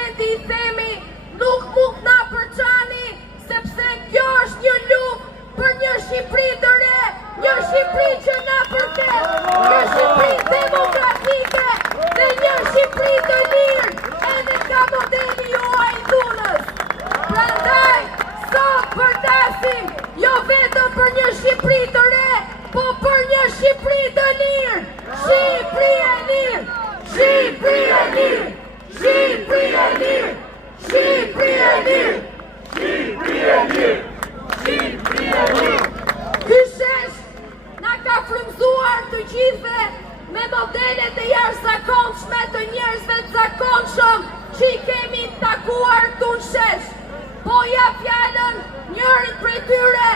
momenti I themi nuk mund na përçani, sepse kjo është një luftë për një Shqipëri të re, një Shqipëri që na përket, një Shqipëri demokratike dhe një Shqipëri të lirë, edhe ka modeli juaj Dhunës. Prandaj, sot përdasim jo vetëm për një Shqipëri të re, po për një Shqipëri të lirë. Shqipëri e lirë, Shqipëri e lirë, Shqipëri e lirë, Shqipëri e lirë, Shqipëri e lirë, Shqipëri e lirë. Ky shesh na ka frymzuar të gjithëve me modelet e jashtëzakonshme të njerëzve të zakonshëm që I kemi takuar këtu në shesh. Po ja fjalën njërit prej tyre